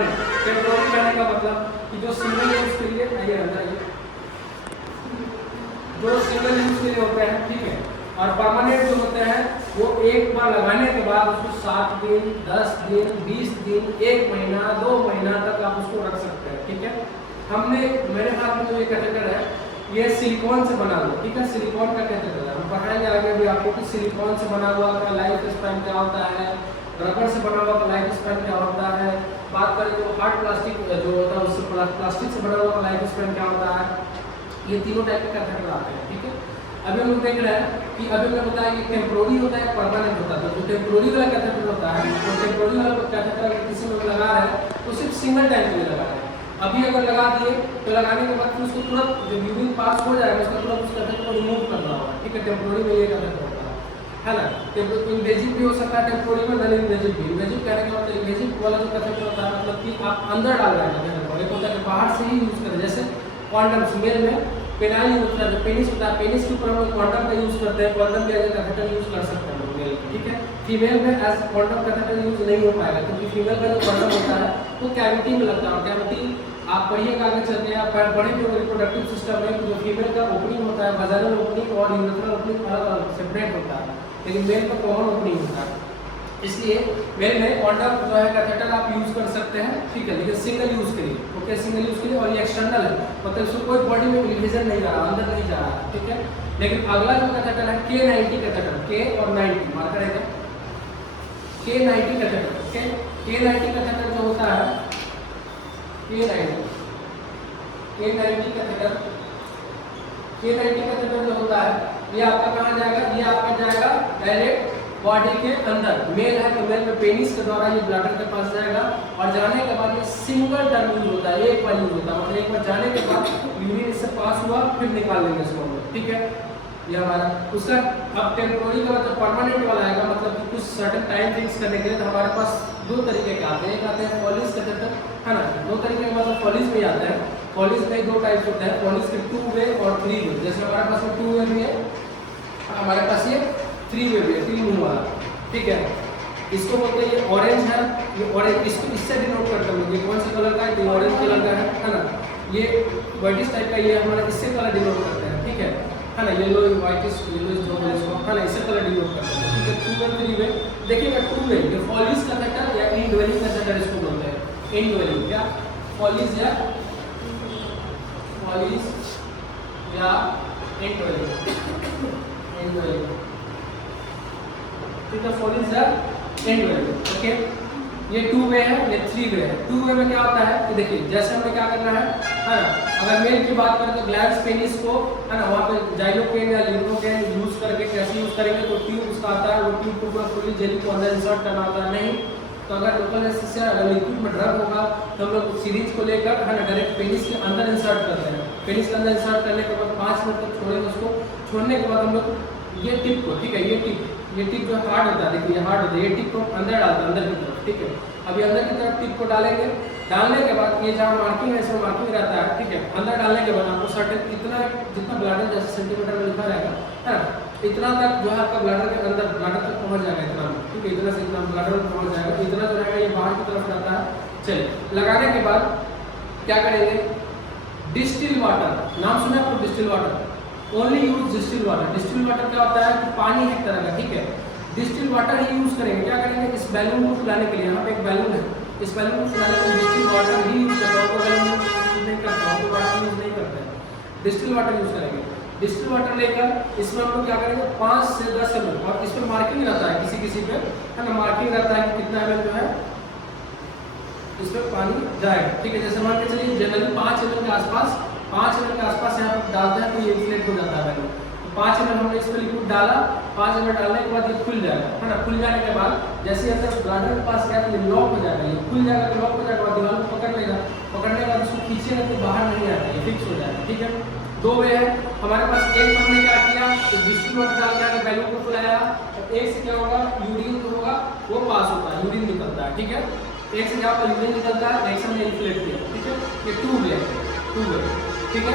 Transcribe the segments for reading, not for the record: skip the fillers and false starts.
Permanent. Temporary कहने का मतलब कि जो सिंगल यूज के लिए जो सिंगल यूज के लिए होते हैं, ठीक है, और परमानेंट जो होते हैं वो एक बार लगाने के बाद उसको 7 दिन 10 दिन 20 दिन 1 महीना 2 महीना तक आप उसको रख सकते हैं, ठीक है। मेरे हाथ में जो ये कैथेटर है ये सिलिकॉन से बना हुआ, ठीक है, सिलिकॉन का कैथेटर है। हम पढ़ाएंगे आगे भी आपको कि सिलिकॉन से बना हुआ का लाइफ स्पैन क्या होता है, रबर से बना हुआ का लाइफ स्पैन क्या होता है, बात करें तो हार्ड प्लास्टिक जो होता है उससे प्लास्टिक से बना हुआ का लाइफ स्पैन क्या होता है, ये तीनों टाइप के कैथेटर आते हैं, ठीक है। अभी हम लोग देख रहे हैं कि अभी हमने बताया कि टेम्पोररी होता है, परमानेंट होता है। तो टेम्पोररी वाला कैथेटर होता है, तो टेम्पोररी वाला कैथेटर अगर किसी में लगा रहे हैं तो सिर्फ सिंगल टाइम के लिए लगा रहे हैं। अभी अगर लगा दिए तो लगाने के बाद फिर उसको तुरंत जब यूरिन पास हो जाएगा उसका तुरंत उस कैथेटर को रिमूव करना होगा, ठीक है। टेम्पोररी में ये कैथेटर होता है ना। इन्वेजिव भी हो सकता है टेम्पोररी में, नॉन इन्वेजिव भी। इन्वेजिव कहने का मतलब इन्वेजिव वाला जो कैथेटर होता है मतलब कि आप अंदर डाल रहे हैं कैथेटर, एक होता है कि बाहर से ही यूज करें, जैसे कॉन्डम्स मेल में पेनाइल यूज करते हैं, पेनिस होता है, पेनिस के ऊपर हम लोग कॉन्डम का यूज करते हैं, कॉन्डम के एज कैथेटर यूज कर सकते हैं मेल, ठीक है। फीमेल में एज कॉन्डम कैथेटर यूज नहीं हो पाएगा क्योंकि फीमेल का जो कॉन्डम होता है वो कैविटी में लगता है। कैविटी आप पढ़िएगा आगे चलते हैं, आप पढ़ेंगे रिप्रोडक्टिव सिस्टम में जो फीमेल का ओपनिंग होता है, वजाइनल ओपनिंग और यूरेथ्रल ओपनिंग अलग अलग सेपरेट होता है, लेकिन मेल का कॉमन ओपनिंग होता है। इसलिए मेल में कॉन्डम जो है कैथेटर आप यूज कर सकते हैं, ठीक है, लेकिन सिंगल यूज के लिए, ओके, सिंगल यूज के लिए। और ये एक्सटर्नल है, मतलब इसको कोई बॉडी में डिवीजन नहीं जा रहा, अंदर नहीं जा रहा, ठीक है। लेकिन अगला जो कैथेटर है K90 कैथेटर, K और 90 मार्कर है K90 catheter, okay. K90 catheter जो होता है K90 कैथेटर जो होता है ये आपका कहाँ जाएगा, ये आपका जाएगा डायरेक्ट बॉडी के अंदर। मेल है तो मेल में पेनिस के द्वारा ये ब्लैडर के पास जाएगा और जाने के बाद ये सिंगल टर्म यूज होता है, एक बार यूज होता है, मतलब एक बार जाने के बाद यूरिन इससे पास हुआ फिर निकाल लेंगे इसको हम लोग, ठीक है। ये हमारा उसका अब टेम्पोररी का मतलब परमानेंट वाला आएगा, मतलब कि कुछ सर्टेन टाइम फिक्स करने के लिए। तो हमारे पास दो तरीके के आते हैं, एक आते हैं पॉलिश कैथेटर, है ना। दो तरीके के मतलब पॉलिश में आते हैं, पॉलिश में दो टाइप होते हैं, पॉलिश के 2 वे और 3 वे। जैसे हमारे पास में 2 वे भी है, हमारे पास ये 3 वे भी है, 3 मुंह वाला, ठीक है। इसको बोलते हैं ये ऑरेंज है, ये ऑरेंज, इसको इससे डिनोट करते हैं ये कौन सा कलर का है, तो ऑरेंज कलर का है ना। ये व्हाइटिश टाइप का ये हमारा इससे कलर डिनोट करते हैं, ठीक है ना। येलो व्हाइटिश येलो जो है इसको, है ना, इससे कलर डिनोट करते हैं, ठीक है। 2 वे 3 वे देखिएगा। 2 वे ये पॉलिश कैथेटर या इनड्वेलिंग कैथेटर इसको बोलते हैं। इनड्वेलिंग क्या पॉलिश या इनड्वेलिंग, ठीक है, पॉलिश या इनड्वेलिंग, ओके। ये 2 वे है, ये 3 वे है। 2 वे में क्या होता है कि देखिए जैसे हमें क्या करना है ना। अगर मेल की बात करें तो ग्लैंड्स पेनिस को, है ना, वहाँ पे जाइलोकेन या लिम्फोकेन यूज करके कैसे यूज करेंगे, तो ट्यूब उसका आता है, वो ट्यूब को फुली जेली को अंदर इंसर्ट करना होता है। नहीं तो अगर लोकल एनेस्थीसिया अगर लिक्विड में ड्रग होगा तो हम लोग सीरीज को लेकर, है ना, डायरेक्ट पेनिस के अंदर इंसर्ट करते हैं। पेनिस के अंदर इंसर्ट करने के बाद 5 मिनट तक छोड़ेंगे उसको। छोड़ने के बाद हम लोग ये टिप को, ठीक है, ये टिप जो हार्ड होता है, देखिए ये हार्ड होता है, ये टिप को अंदर डालते हैं, अंदर की तरफ, ठीक है। अभी अंदर की तरफ टिप को डालेंगे, डालने के बाद ये जहाँ मार्किंग है इसमें मार्किंग रहता है, ठीक है। अंदर डालने के बाद आपको सर्टेन इतना जितना ब्लैडर जैसे सेंटीमीटर में लिखा रहेगा, है ना, इतना तक जो है आपका ब्लैडर के अंदर ब्लैडर तक पहुँच जाएगा, इतना, ठीक है, इतना से इतना ब्लैडर में पहुँच जाएगा। इतना जो रहेगा ये बाहर की तरफ रहता है। चलिए लगाने के बाद क्या करेंगे, डिस्टिल वाटर, नाम सुना आपको distil water, only use distil water. Distil water क्या होता है कि पानी है एक तरह का, ठीक है। डिस्टिल वाटर ही यूज करेंगे। क्या करेंगे, इस बैलून को फुलाने के लिए, यहाँ पे एक बैलून है, इस बैलून को फुलाने के लिए डिस्टिल वाटर ही यूज करते हैं, तो बैलून नहीं करते हैं, तो वाटर यूज नहीं करते हैं, डिस्टिल वाटर यूज करेंगे। डिस्टिल वाटर लेकर इसमें हम लोग क्या करेंगे 5 से 10 ml, और इस पर मार्किंग रहता है किसी पे, है ना, मार्किंग रहता है कि कितना ml जो है इस पर पानी जाएगा, ठीक है। जैसे मान के चलिए जनरली 5 ml के आसपास, 5 ml के आसपास यहाँ पर डालते हैं तो ये इन्फ्लेट हो जाता है बैलून। तो 5 ml हमने इस पर लिक्विड डाला, 5 ml डालने के बाद ये खुल जाएगा, है ना। खुल जाने के बाद जैसे अंदर ब्लैडर के पास गया तो ये लॉक हो जाएगा, ये खुल जाएगा तो लॉक हो जाएगा, दीवार को पकड़ लेगा, पकड़ने के बाद उसको खींचेगा तो बाहर नहीं आता, ये फिक्स हो जाएगा, ठीक है। 2 वे है हमारे पास। एक हमने क्या किया, डिस्टिल वाटर डाल के बैलून को फुलाया, तो एक से क्या होगा, यूरिन जो होगा वो पास होता है, यूरिन निकलता है, ठीक है। एक से क्या होगा, यूरिन निकलता है, एक से हमने इन्फ्लेट किया, ठीक है। ये 2 वे है, 2 वे, ठीक है।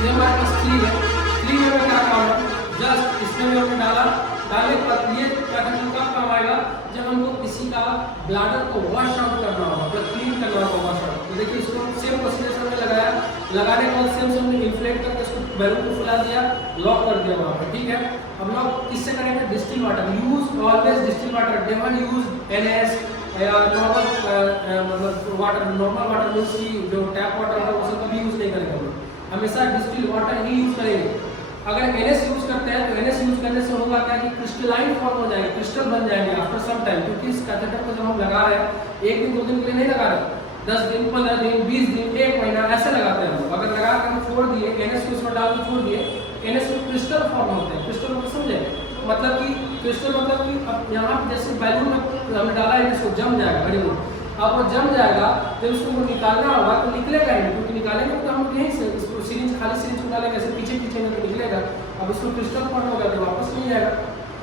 ये हमारे पास 3 वे। 3 वे में क्या काम है, जस्ट इसमें भी हमने डाला, डालने के बाद ये कैथेटर कब काम आएगा, जब हमको किसी का ब्लैडर को वॉश आउट करना होगा, मतलब क्लीन करना होगा, वॉश आउट। तो देखिए इसको सेम प्रोसीजर से हमने लगाया, लगाने के बाद सेम से हमने इन्फ्लेट करके इसको बैलून को फुला दिया, लॉक कर दिया वहाँ पे, ठीक है। अब लॉक किससे करेंगे, distil water. Use always distil water, never use NS या नॉर्मल मतलब वाटर। नॉर्मल वाटर मीन्स की जो टैप वाटर है वो सब कभी यूज नहीं करेंगे हम लोग, हमेशा डिस्टिल वाटर ही यूज करेंगे। अगर NS यूज करते हैं तो NS यूज करने से होगा क्या कि क्रिस्टलाइन फॉर्म हो जाएगा, क्रिस्टल बन जाएंगे आफ्टर सम टाइम, क्योंकि इस कैथेटर को जब हम लगा रहे हैं 1 दिन 2 दिन के लिए नहीं लगा रहे, 10 दिन 15 दिन 20 दिन 1 महीना ऐसे लगाते हैं हम। अगर लगा कर हम छोड़ दिए, NS को इसमें डाल के छोड़ दिए, NS में क्रिस्टल फॉर्म होते हैं। क्रिस्टल मतलब समझे, मतलब कि क्रिस्टल मतलब कि अब यहाँ पे जैसे बैलून में हमने डाला NS को जम जाएगा बैलून, अब वो जम जाएगा जब उसको निकालना होगा तो निकलेगा ही नहीं, क्योंकि निकालेंगे तो हम यहीं से इसको सिरिंज खाली सिरिंज को डालेंगे ऐसे पीछे पीछे में तो निकलेगा। अब इसको क्रिस्टल फॉर्म होगा तो वापस नहीं आएगा,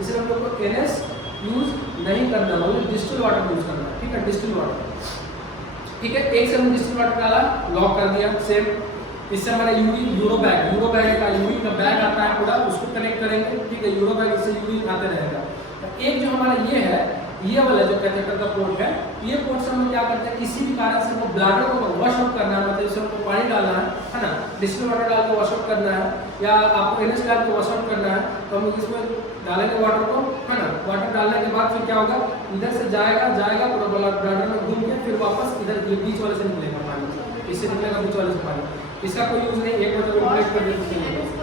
इसलिए हम लोग को NS यूज नहीं करना, मतलब डिस्टिल वाटर यूज करना है, ठीक है, डिस्टिल वाटर, ठीक है। एक से हमने डिस्टिल वाटर डाला, लॉक कर दिया सेम। इससे हमारा यूरो बैग का यूरी का बैग आता है पूरा, उसको कनेक्ट करेंगे, ठीक है। यूरो बैग इससे यूरी आते रहेगा। एक जो हमारा ये है, ये वाला जो कैथेटर का पोर्ट है, ये पोर्ट से हम क्या करते हैं, किसी भी कारण से हमको ब्लैडर को वॉश आउट करना है, मतलब इसमें हमको पानी डालना है ना, डिस्टिल वाटर डाल के वॉश आउट करना है, या आपको NS डाल के वॉश आउट करना है, तो हम इसमें डालेंगे वाटर को, है ना। वाटर डालने के बाद फिर क्या होगा, इधर से जाएगा पूरा ब्लैडर में घूम के फिर वापस इधर ये बीच वाले से निकलेगा पानी, इससे निकलेगा बीच वाले से पानी। इसका कोई यूज नहीं, एक बार इन्फ्लेट कर देते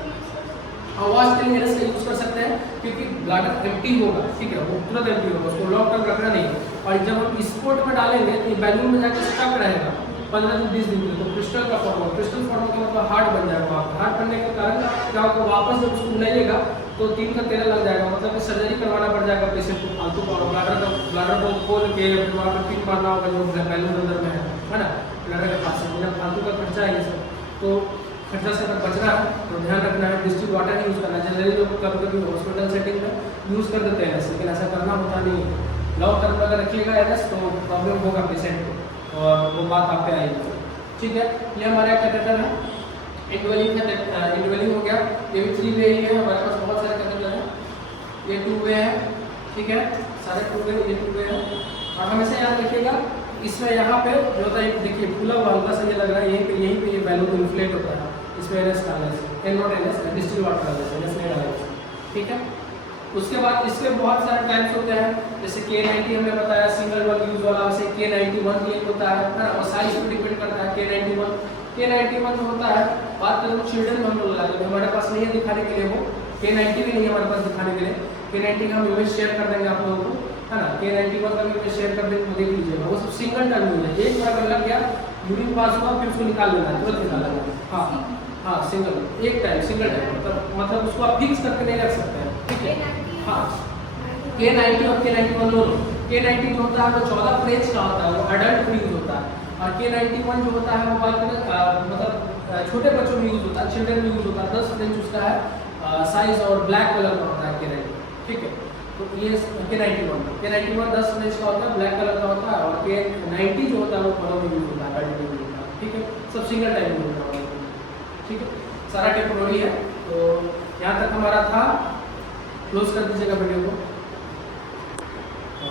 वॉश के लिए NS का यूज कर सकते हैं, क्योंकि ब्लैडर एम्प्टी होगा, ठीक है, वो तुरंत एम्प्टी होगा, उसको लॉक कर रखना नहीं। और जब हम इस पोर्ट में डालेंगे तो बैलून में जाकर स्टक रहेगा 15 दिन 20 दिन के लिए, तो क्रिस्टल का फॉर्म होगा, क्रिस्टल फॉर्म का मतलब हार्ड बन जाएगा। हार्ड बनने के कारण क्या होगा, वापस जब उसको मिलाइएगा तो 3 का 13 लग जाएगा, मतलब कि सर्जरी करवाना पड़ जाएगा पेशेंट को फालतू का। ब्लैडर को खोल के वहाँ पर पिन मारना होगा जो बैलून अंदर में है ना, ब्लैडर के पास से फालतू का खर्चा है ये सब। तो खर्चा से अगर बचना है तो ध्यान रखना है, डिस्टिल वाटर यूज़ करना है। जनरली लोग कभी कभी हॉस्पिटल सेटिंग में यूज़ कर देते हैं NS, लेकिन ऐसा करना होता नहीं है। लॉक करके अगर रखिएगा NS तो प्रॉब्लम होगा पेशेंट को, और वो बात आप पे आएगी, ठीक है। ये हमारा कैथेटर है, इंडवेलिंग हो गया, ये भी 3 वे ही है, हमारे पास बहुत सारे कैथेटर हैं। ये 2 वे है, ठीक है, सारे 2 वे, ये 2 वे है। और हमेशा याद रखिएगा इसमें यहाँ पे जो होता है, देखिए फूला हुआ हल्का सा ये लग रहा है, यहीं पे ये बैलून इन्फ्लेट होता है, इसमें NS डालने से, नॉट NS, डिस्टिल वाटर डालने से, NS नहीं डालने से, ठीक है। उसके बाद इसके बहुत सारे टाइप्स होते हैं, जैसे K90 हमने बताया सिंगल वन यूज वाला, वैसे K91 भी एक होता है ना, और साइज पे डिपेंड करता है। K91 जो होता है, बात करें तो चिल्ड्रन में हम लोग लगाते हैं, हमारे पास नहीं है दिखाने के लिए, वो K90 भी नहीं है हमारे पास दिखाने के लिए। K90 का हम इमेज शेयर कर देंगे आप लोगों को, है ना, K91 का भी इमेज शेयर कर देंगे, देख लीजिएगा। वो सब सिंगल टर्म यूज है, एक बार अगर लग गया, यूरिन पास हुआ फिर उसको निकाल लेना है, तुरंत निकाल लेना है। हाँ सिंगल, एक टाइम सिंगल टाइम, मतलब उसको आप फिक्स करके नहीं रख सकते हैं, ठीक है। हाँ, K90 और K91 दोनों। K90 जो होता है वो 14 फ्रेंच का होता है, वो अडल्ट में यूज होता है, और K91 जो होता है वो मतलब छोटे बच्चों में यूज होता है, चिल्ड्रन में यूज होता है। 10 फ्रेंच उसका है साइज, और ब्लैक कलर का होता है K90, ठीक है। तो ये K91 10 फ्रेंच का होता है, ब्लैक कलर का होता है, और K90 जो होता है वो बड़ों में यूज होता है, अडल्ट में यूज होता है, ठीक है। सब सिंगल टाइम में होता है, ठीक है। सारा टेक्नोलॉजी है, तो यहाँ तक हमारा था, क्लोज कर दीजिएगा वीडियो को।